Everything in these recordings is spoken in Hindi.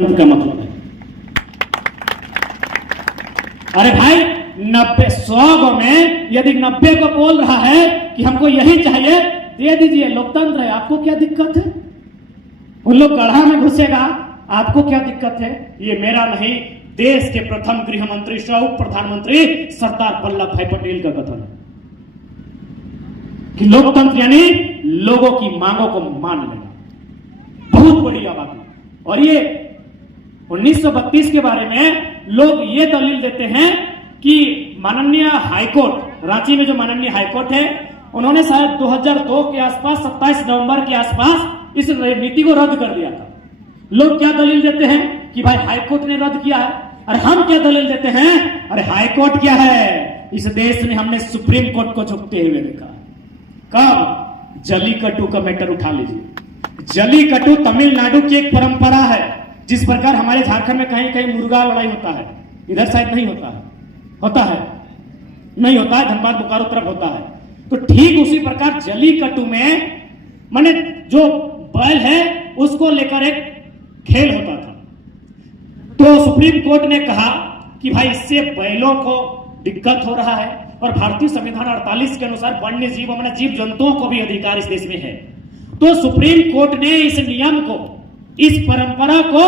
का मतलब है। अरे भाई 100 में यदि 90 को बोल रहा है कि हमको यही चाहिए, दे दीजिए, लोकतंत्र है, आपको क्या दिक्कत है? उन लोग गढ़ा में घुसेगा, आपको क्या दिक्कत है? ये मेरा नहीं, देश के प्रथम गृह मंत्री सह उप प्रधानमंत्री सरदार वल्लभ भाई पटेल का कथन है कि लोकतंत्र यानी लोगों की मांगों को मान लेना, बहुत बड़ी आबादी। और ये 1932 के बारे में लोग ये दलील देते हैं कि माननीय हाईकोर्ट, रांची में जो माननीय हाईकोर्ट है, उन्होंने शायद 2002 के आसपास 27 नवंबर के आसपास इस नीति को रद्द कर दिया था। लोग क्या दलील देते हैं कि भाई हाईकोर्ट ने रद्द किया है। अरे हम क्या दलील देते हैं? अरे हाईकोर्ट क्या है, इस देश में हमने सुप्रीम कोर्ट को झुकते हुए देखा। कब? जलीकट्टू का मैटर उठा लीजिए। जलीकट्टू तमिलनाडु की एक परंपरा है। जिस प्रकार हमारे झारखंड में कहीं कहीं मुर्गा लड़ाई होता है, इधर शायद नहीं होता है, होता है नहीं होता है, धनबाद बोकारो तरफ होता है। तो ठीक उसी प्रकार जलीकट्टू में माने जो बैल है उसको लेकर एक खेल होता था। तो सुप्रीम कोर्ट ने कहा कि भाई इससे बैलों को दिक्कत हो रहा है और भारतीय संविधान 48 के अनुसार वन्य जीव माने जीव जंतुओं को भी अधिकार इस देश में है। तो सुप्रीम कोर्ट ने इस नियम को, इस परंपरा को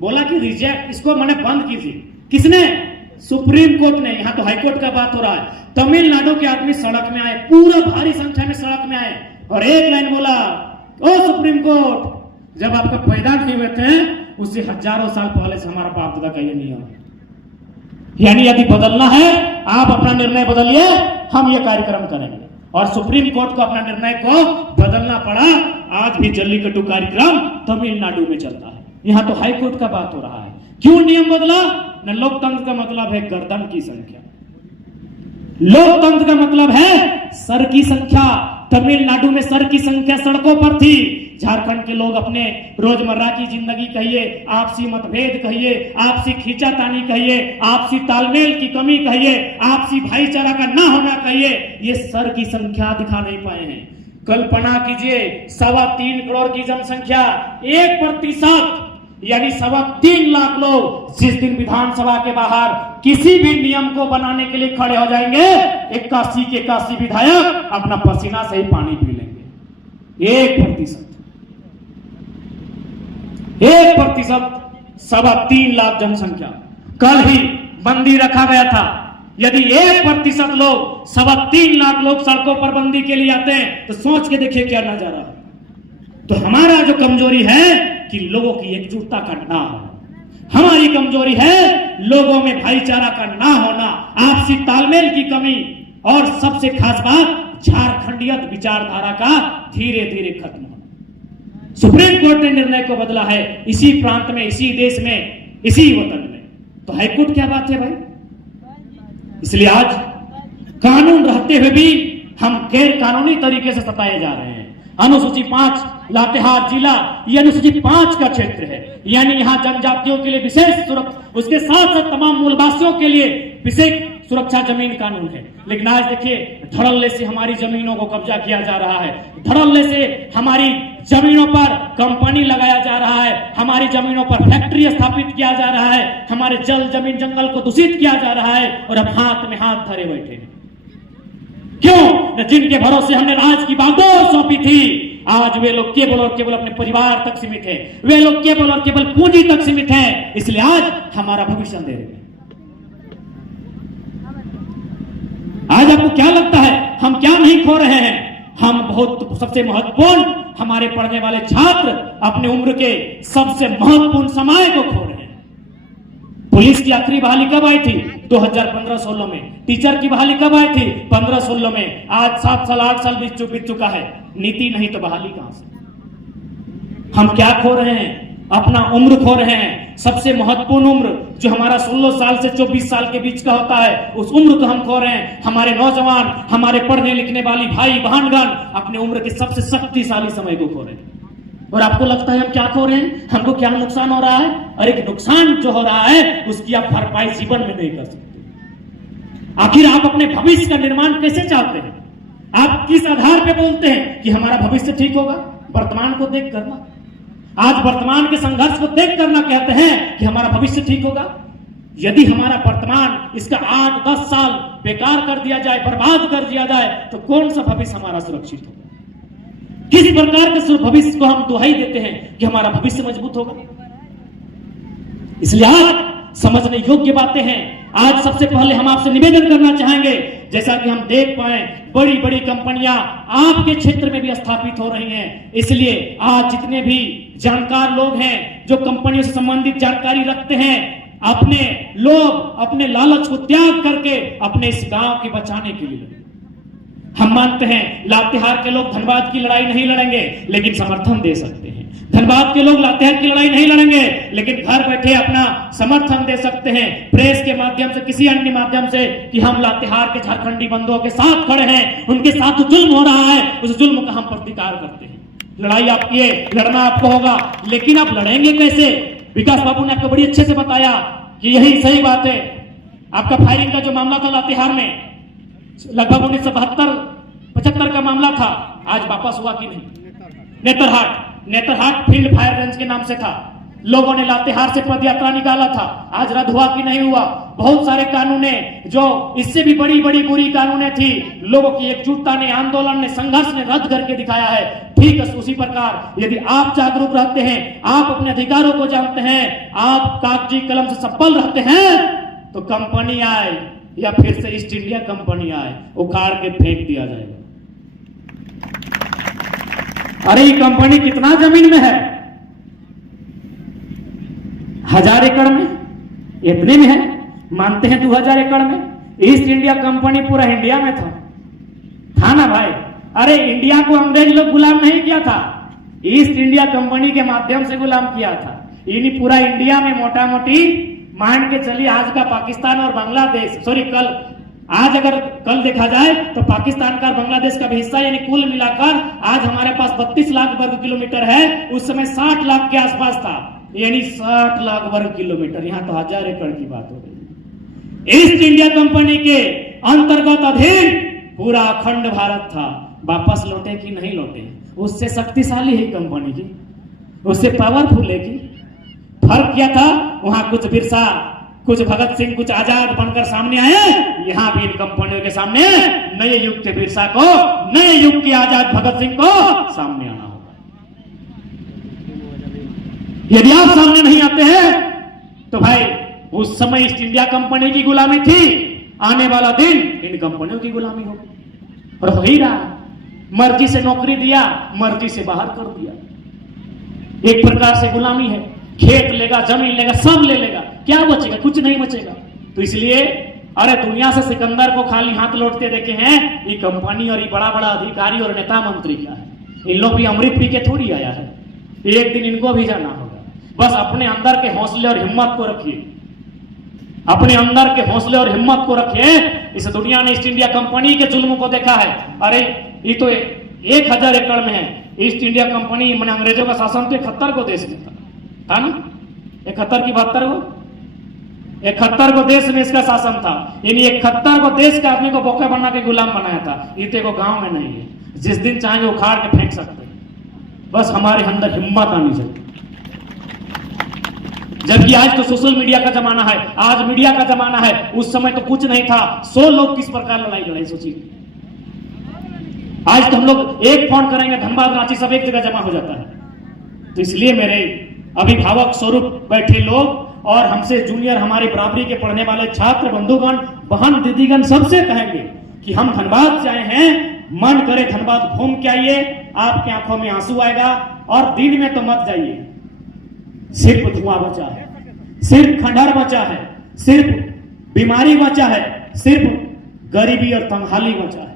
बोला कि रिजेक्ट, इसको मैंने बंद कीजिए। किसने? सुप्रीम कोर्ट ने। यहां तो हाईकोर्ट का बात हो रहा है। तमिलनाडु के आदमी सड़क में आए, पूरा भारी संख्या में सड़क में आए और एक लाइन बोला, ओ सुप्रीम कोर्ट, जब आपका पैदा नहीं हुए थे उससे हजारों साल पहले से हमारा बाप दादा का ये नियम है, यानी यदि बदलना है आप अपना निर्णय बदलिए, हम ये कार्यक्रम करेंगे। और सुप्रीम कोर्ट को अपना निर्णय को बदलना पड़ा। आज भी जल्लीकट्टू कार्यक्रम तमिलनाडु में चलता है। यहां तो हाईकोर्ट का बात हो रहा है। क्यों नियम बदला? न लोकतंत्र का मतलब है गर्दन की संख्या, लोकतंत्र का मतलब है सर की संख्या। तमिलनाडु में सर की संख्या सड़कों पर थी। झारखंड के लोग अपने रोजमर्रा की जिंदगी कहिए, आपसी मतभेद कहिए, आपसी खींचातानी कहिए, आपसी तालमेल की कमी कहिए, आपसी भाईचारा का ना होना कहिए, ये सर की संख्या दिखा नहीं पाए हैं। कल्पना कीजिए 3.25 करोड़ की जनसंख्या, 1% यानी 3.25 लाख लोग जिस दिन विधानसभा के बाहर किसी भी नियम को बनाने के लिए खड़े हो जाएंगे, 81 के 81 विधायक अपना पसीना से ही पानी पी लेंगे। 1%, 3.25 लाख जनसंख्या। कल ही बंदी रखा गया था। यदि 1% लोग, 3.25 लाख लोग सड़कों पर बंदी के लिए आते हैं तो सोच के देखिए क्या नजारा है। तो हमारा जो कमजोरी है कि लोगों की एकजुटता का ना होना, हमारी कमजोरी है लोगों में भाईचारा का ना होना, आपसी तालमेल की कमी, और सबसे खास बात झारखंडियत विचारधारा का धीरे धीरे खत्म होना। सुप्रीम कोर्ट ने निर्णय को बदला है इसी प्रांत में, इसी देश में, इसी वतन में। तो हाईकोर्ट क्या बात है भाई? इसलिए आज कानून रहते हुए भी हम गैर कानूनी तरीके से सताए जा रहे हैं। अनुसूची 5 लातेहार जिला ये अनुसूची 5 का क्षेत्र है, यानी यहाँ जनजातियों के लिए विशेष सुरक्षा, उसके साथ साथ तमाम मूलवासियों के लिए विशेष सुरक्षा जमीन कानून है। लेकिन आज देखिए धड़ल्ले से हमारी जमीनों को कब्जा किया जा रहा है, धड़ल्ले से हमारी जमीनों पर कंपनी लगाया जा रहा है, हमारी जमीनों पर फैक्ट्री स्थापित किया जा रहा है, हमारे जल जमीन जंगल को दूषित किया जा रहा है, और अब हाथ में हाथ धरे बैठे हैं। क्यों? जिनके भरोसे हमने राज की बागडोर सौंपी थी, आज वे लोग केवल और केवल अपने परिवार तक सीमित हैं, वे लोग केवल और केवल पूंजी तक सीमित हैं। इसलिए आज हमारा भविष्य अंधेरे में। आज आपको क्या लगता है हम क्या नहीं खो रहे हैं? हम बहुत सबसे महत्वपूर्ण, हमारे पढ़ने वाले छात्र अपने उम्र के सबसे महत्वपूर्ण समय को खो रहे हैं। पुलिस की आखिरी बहाली कब आई थी? 2015-16 में। टीचर की बहाली कब आई थी? 15-16 में। आज 7 साल 8 साल बीत चुका है। नीति नहीं तो बहाली कहां से? हम क्या खो रहे हैं? अपना उम्र खो रहे हैं। सबसे महत्वपूर्ण उम्र जो हमारा 16 साल से 24 साल के बीच का होता है, उस उम्र को हम खो रहे हैं। हमारे नौजवान, हमारे पढ़ने लिखने वाली भाई बहनगण अपने उम्र के सबसे शक्तिशाली समय को खो रहे हैं। और आपको लगता है हम क्या खो रहे हैं? हमको क्या नुकसान हो रहा है? और एक नुकसान जो हो रहा है उसकी आप भरपाई जीवन में नहीं कर सकते। आखिर आप अपने भविष्य का निर्माण कैसे चाहते हैं? आप किस आधार पे बोलते हैं कि हमारा भविष्य ठीक होगा? वर्तमान को देख कर ना। आज वर्तमान के संघर्ष को देख कर ना कहते हैं कि हमारा भविष्य ठीक होगा। यदि हमारा वर्तमान इसका 8-10 साल बेकार कर दिया जाए, बर्बाद कर दिया जाए, तो कौन सा भविष्य हमारा सुरक्षित होगा? किस प्रकार के भविष्य को हम दुहाई देते हैं कि हमारा भविष्य मजबूत होगा? इसलिए आज समझने योग्य बातें हैं। आज सबसे पहले हम आपसे निवेदन करना चाहेंगे, जैसा कि हम देख पाए बड़ी बड़ी कंपनियां आपके क्षेत्र में भी स्थापित हो रही हैं। इसलिए आज जितने भी जानकार लोग हैं जो कंपनियों से संबंधित जानकारी रखते हैं, अपने लोग अपने लालच को त्याग करके अपने इस गांव के बचाने के लिए लड़े। हम मानते हैं लातेहार के लोग धनबाद की लड़ाई नहीं लड़ेंगे, लेकिन समर्थन दे सकते हैं। धनबाद के लोग लातेहार की लड़ाई नहीं लड़ेंगे, लेकिन घर बैठे अपना समर्थन दे सकते हैं प्रेस के माध्यम से, किसी अन्य माध्यम से, कि हम लातेहार के झारखंडी बंधुओं के साथ खड़े हैं, उनके साथ जो जुल्म हो रहा है उस जुल्म का हम प्रतिकार करते हैं। लड़ाई आपकी है, लड़ना आपको होगा, लेकिन आप लड़ेंगे कैसे? विकास बाबू ने आपको बड़ी अच्छे से बताया कि यही सही बात है। आपका फायरिंग का जो मामला था लातेहार में, लगभग 1972-75 का मामला था, आज वापस हुआ कि नहीं? नेतरहाट फील्ड फायर रेंज के नाम से था, लोगों ने लातेहार से पद यात्रा निकाला था, आज रद्द हुआ कि नहीं हुआ? बहुत सारे कानूनें जो इससे भी बड़ी बड़ी बुरी कानूनें थी, लोगों की एकजुटता ने, आंदोलन ने, संघर्ष ने रद्द करके दिखाया है। ठीक है, उसी प्रकार यदि आप जागरूक रहते हैं, आप अपने अधिकारों को जानते हैं, आप कागजी कलम से सफल रहते हैं, तो कंपनी आए या फिर से ईस्ट इंडिया कंपनी आए, उखाड़ के फेंक दिया जाएगा। अरे ये कंपनी कितना जमीन में है? 1000 एकड़ में, इतने में है, मानते हैं 2000 एकड़ में। ईस्ट इंडिया कंपनी पूरा इंडिया में था ना भाई? अरे इंडिया को अंग्रेज लोग गुलाम नहीं किया था, ईस्ट इंडिया कंपनी के माध्यम से गुलाम किया था। इन्हीं पूरा इंडिया में मोटा मोटी मान के चलिए आज का पाकिस्तान और बांग्लादेश, सॉरी कल, आज अगर कल देखा जाए तो पाकिस्तान का बांग्लादेश का भी हिस्सा, यानी कुल मिलाकर आज हमारे पास 32 लाख वर्ग किलोमीटर है। उस समय 60 लाख के आसपास था, यानी 60 लाख वर्ग किलोमीटर। यहां तो 1000 एकड़ की बात हो गई। ईस्ट इंडिया कंपनी के अंतर्गत अधीन पूरा अखंड भारत था। वापस लौटे कि नहीं लौटे? उससे शक्तिशाली है कंपनी की, उससे पावरफुल है कि? फर्क क्या था? वहां कुछ बिरसा, कुछ भगत सिंह, कुछ आजाद बनकर सामने आए। यहां भी इन कंपनियों के सामने नए युग के बिरसा को, नए युग के आजाद भगत सिंह को सामने आना होगा। यदि आप सामने नहीं आते हैं तो भाई उस समय ईस्ट इंडिया कंपनी की गुलामी थी, आने वाला दिन इन कंपनियों की गुलामी होगी। और हो ही रहा, मर्जी से नौकरी दिया, मर्जी से बाहर कर दिया। एक प्रकार से गुलामी है। खेत लेगा, जमीन लेगा, सब ले लेगा, क्या बचेगा? कुछ नहीं बचेगा। तो इसलिए अरे दुनिया से सिकंदर को खाली हाथ लौटते देखे हैं, ये कंपनी और ये बड़ा बड़ा अधिकारी और नेता मंत्री क्या है? इन लोग भी अमृत पी के थोड़ी आया है, एक दिन इनको भी जाना होगा। बस अपने अंदर के हौसले और हिम्मत को रखिए, अपने अंदर के हौसले और हिम्मत को रखिए। इस दुनिया ने ईस्ट इंडिया कंपनी के जुल्म को देखा है। अरे ये तो 1000 एकड़ में है ईस्ट इंडिया कंपनी, मैंने अंग्रेजों का शासन तो 71 को देश में था ना, 71 की 72 को, 71 को देश में इसका शासन था। यानी 71 को देश के आदमी को बोका बना के गुलाम बनाया था। इतने को गांव में नहीं है, जिस दिन चाहेंगे उखाड़ के फेंक सकते हैं। बस हमारे अंदर हिम्मत आनी चाहिए। जबकि आज तो सोशल मीडिया का जमाना है, आज मीडिया का जमाना है। उस समय तो कुछ नहीं था, 100 लोग किस प्रकार लड़ाई लड़ाई सोचिए। आज तो हम लोग एक फोन करेंगे, धनबाद रांची सब एक जगह जमा हो जाता है। तो इसलिए मेरे अभिभावक स्वरूप बैठे लोग और हमसे जूनियर, हमारे बराबरी के पढ़ने वाले छात्र बंधुगण, बहन दीदीगण, सबसे कहेंगे कि हम धनबाद से आए हैं, मन करे धनबाद घूम के आइए, आपकी आंखों में आंसू आएगा। और दिन में तो मत जाइए, सिर्फ धुआं बचा है, सिर्फ खंडहर बचा है, सिर्फ बीमारी बचा है, सिर्फ गरीबी और तंगहाली बचा है।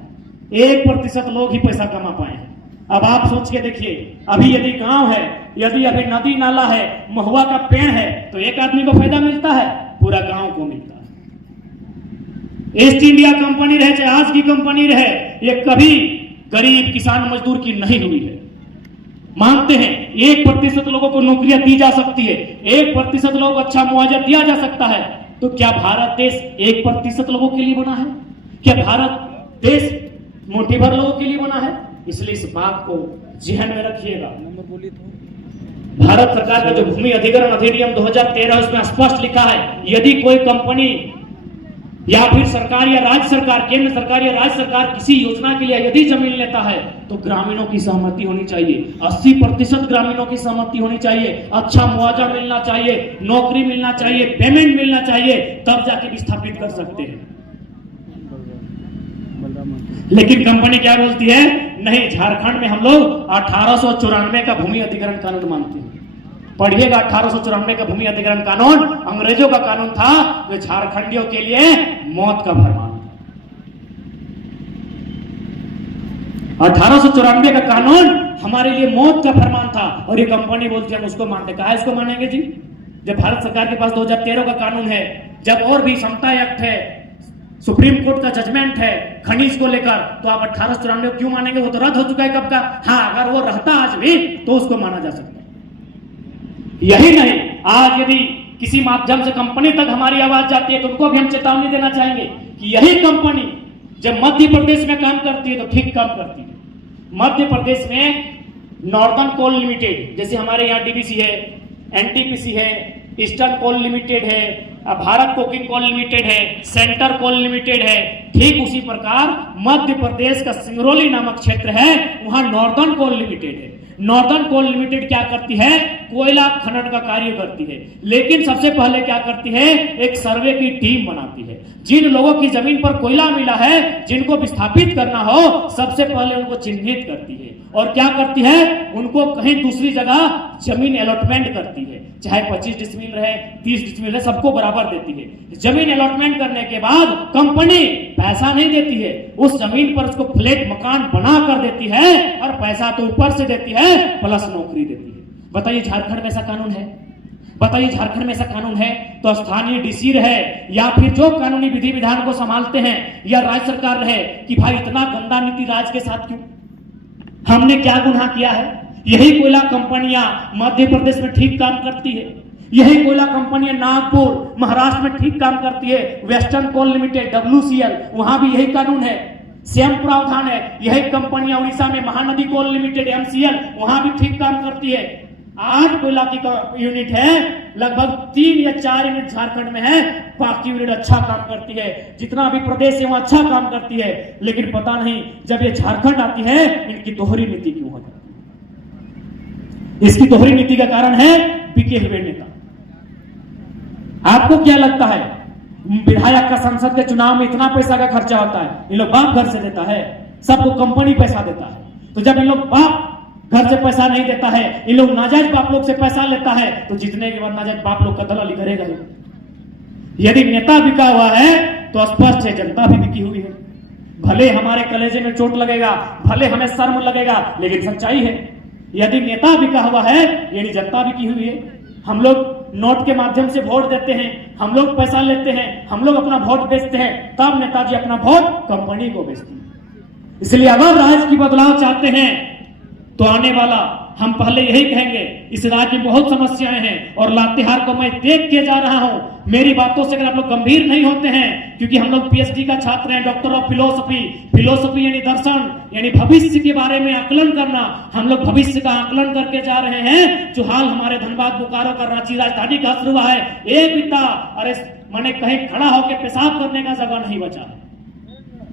1% लोग ही पैसा कमा पाए हैं। अब आप सोच के देखिए, अभी यदि गांव है, यदि अभी नदी नाला है, महुआ का पेड़ है, तो एक आदमी को फायदा मिलता है, पूरा गांव को मिलता है। ईस्ट इंडिया कंपनी रहे चाहे आज की कंपनी रहे, ये कभी गरीब किसान मजदूर की नहीं हुई है। मानते हैं 1% लोगों को नौकरियां दी जा सकती है, 1% लोगों को अच्छा मुआवजा दिया जा सकता है। तो क्या भारत देश 1% लोगों के लिए बना है? क्या भारत देश मुट्ठी भर लोगों के लिए बना है? इसलिए इस बात को जहन में रखिएगा। भारत सरकार का जो भूमि अधिग्रहण अधिनियम 2013 उसमें स्पष्ट लिखा है, यदि कोई कंपनी या फिर सरकार या राज्य सरकार, केंद्र सरकार या राज्य सरकार किसी योजना के लिए यदि जमीन लेता है तो ग्रामीणों की सहमति होनी चाहिए, 80% ग्रामीणों की सहमति होनी चाहिए, अच्छा मुआवजा मिलना चाहिए, नौकरी मिलना चाहिए, पेमेंट मिलना चाहिए, तब जाके विस्थापित कर सकते हैं। लेकिन कंपनी क्या बोलती है, नहीं, झारखंड में हम लोग 1894 का भूमि अधिग्रहण कानून मानते हैं। पढ़िएगा, 1894 का भूमि अधिग्रहण कानून अंग्रेजों का कानून था, जो झारखंडियों के लिए मौत का फरमान था। 1894 का कानून हमारे लिए मौत का फरमान था, और ये कंपनी बोलती है हम उसको मानते। कहा इसको मानेंगे जी? जब भारत सरकार के पास 2013 का कानून है, जब और भी समता एक्ट है, सुप्रीम कोर्ट का जजमेंट है खनिज को लेकर, तो आप 1894 क्यों मानेंगे? वो तो रद्द हो चुका है कब का। हाँ, अगर वो रहता आज भी तो उसको माना जा सकता। यही नहीं, आज यदि किसी माध्यम से कंपनी तक हमारी आवाज जाती है तो उनको भी हम चेतावनी देना चाहेंगे कि यही कंपनी जब मध्य प्रदेश में काम करती है तो ठीक काम करती है। मध्य प्रदेश में नॉर्दर्न कोल लिमिटेड, जैसे हमारे यहाँ डीवीसी है, एनटीपीसी है, ईस्टर्न कोल लिमिटेड है, भारत कोकिंग कोल लिमिटेड है, सेंटर कोल लिमिटेड है, ठीक उसी प्रकार मध्य प्रदेश का सिंगरौली नामक क्षेत्र है, वहां नॉर्दर्न कोल लिमिटेड है। नॉर्दर्न कोल लिमिटेड क्या करती है? कोयला खनन का कार्य करती है, लेकिन सबसे पहले क्या करती है? एक सर्वे की टीम बनाती है। जिन लोगों की जमीन पर कोयला मिला है, जिनको विस्थापित करना हो, सबसे पहले उनको चिन्हित करती है, और क्या करती है? उनको कहीं दूसरी जगह जमीन अलॉटमेंट करती है, चाहे 25 डिसमिल रहे, 30 डिसमिल रहे, सबको बराबर देती है। जमीन अलॉटमेंट करने के बाद कंपनी पैसा नहीं देती है, उस जमीन पर उसको फ्लैट मकान बना कर देती है, और पैसा तो ऊपर से देती है प्लस नौकरी देती है। बताइए झारखंड में ऐसा कानून है? बताइए झारखंड में ऐसा कानून है? तो स्थानीय डीसी रहे या फिर जो कानूनी विधि विधान को संभालते हैं, या राज्य सरकार रहे, कि भाई इतना गंदा नीति राज के साथ क्यों? हमने क्या गुनाह किया है? यही कोयला कंपनियां मध्य प्रदेश में ठीक काम करती है, यही कोयला कंपनियां नागपुर महाराष्ट्र में ठीक काम करती है। वेस्टर्न कोल लिमिटेड WCL, वहां भी यही कानून है, सेम प्रावधान है। यही कंपनियां उड़ीसा में महानदी कोल लिमिटेड MCL, वहां भी ठीक काम करती है। 8 कोयला की यूनिट है, लगभग 3 या 4 यूनिट झारखंड में है, बाकी यूनिट अच्छा काम करती है। जितना भी प्रदेश है वहां अच्छा काम करती है, लेकिन पता नहीं जब ये झारखंड आती है इनकी दोहरी नीति क्यों हो जाती है? इसकी दोहरी नीति का कारण है बिके हुए नेता। आपको क्या लगता है, विधायक का संसद के चुनाव में इतना पैसा का खर्चा होता है, इन लोग बाप घर से देता है, सबको कंपनी पैसा देता है। तो जब इन लोग बाप घर से पैसा नहीं देता है, इन लोग नाजायज बाप लोग से पैसा लेता है, तो जीतने के बाद नाजायज बाप लोग का दलाली करेगा। यदि नेता बिका हुआ है तो स्पष्ट है जनता भी बिकी हुई है। भले हमारे कलेजे में चोट लगेगा, भले हमें शर्म लगेगा, लेकिन सच्चाई है। यदि नेता बिका हुआ है यानी जनता बिकी हुई है। हम लोग नोट के माध्यम से वोट देते हैं, हम लोग पैसा लेते हैं, हम लोग अपना वोट बेचते हैं, तब नेताजी अपना वोट कंपनी को बेचते हैं। इसलिए अगर राज्य की बदलाव चाहते हैं तो आने वाला हम पहले यही कहेंगे, इस राज्य में बहुत समस्याएं हैं, और लातेहार को मैं देख के जा रहा हूं। मेरी बातों से अगर आप लोग गंभीर नहीं होते हैं, क्योंकि हम लोग PhD का छात्र हैं, डॉक्टर ऑफ फिलोसफी यानी दर्शन, यानी भविष्य के बारे में आकलन करना, हम लोग भविष्य का आकलन करके जा रहे हैं। जो हाल हमारे धनबाद, बोकारो का, रांची राजधानी का असर हुआ है, एक बिता अरे मैंने कहीं खड़ा होकर पेशाब करने का जगह नहीं बचा है,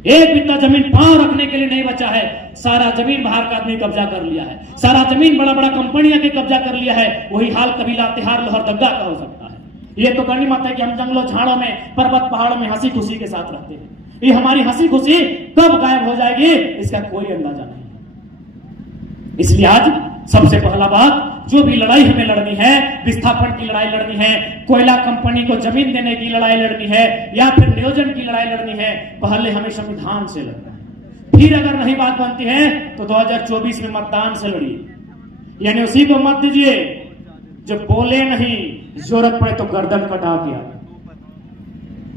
एक बित्ता जमीन पांव रखने के लिए नहीं बचा है। सारा जमीन बाहर का आदमी कब्जा कर लिया है, सारा जमीन बड़ा बड़ा कंपनियां के कब्जा कर लिया है। वही हाल कभी लातेहार लोहरदगा का हो सकता है। ये तो गनीमत है कि हम जंगलों झाड़ों में, पर्वत पहाड़ों में हंसी खुशी के साथ रहते हैं। ये हमारी हंसी खुशी कब गायब हो जाएगी इसका कोई अंदाजा नहीं। इसलिए आज सबसे पहला बात, जो भी लड़ाई हमें लड़नी है, विस्थापन की लड़ाई लड़नी है, कोयला कंपनी को जमीन देने की लड़ाई लड़नी है, या फिर नियोजन की लड़ाई लड़नी है, पहले हमें संविधान से लड़ना है। फिर अगर नहीं बात बनती है तो 2024 में मतदान से लड़िए, यानी उसी को मत दीजिए जो बोले नहीं, जरूरत पड़े तो गर्दन कटा दिया।